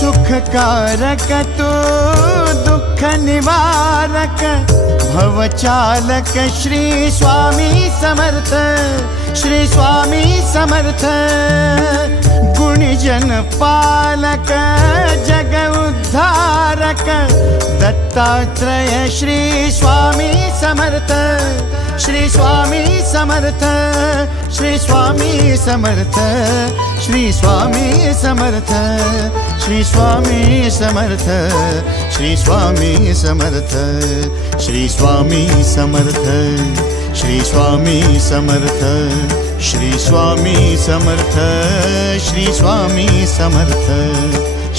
सुखकारक तू दुःख निवारक भवचालक श्री स्वामी समर्थ, श्री स्वामी समर्थ। गुणीजन पालक जग उद्धारक दत्तात्रेय श्री स्वामी समर्थ, श्री स्वामी समर्थ, श्री स्वामी समर्थ, श्री स्वामी समर्थ, श्री स्वामी समर्थ, श्री स्वामी समर्थ, श्री स्वामी समर्थ, श्री स्वामी समर्थ, श्री स्वामी समर्थ, श्री स्वामी समर्थ,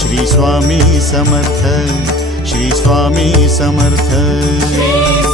श्री स्वामी समर्थ, श्री स्वामी समर्थ।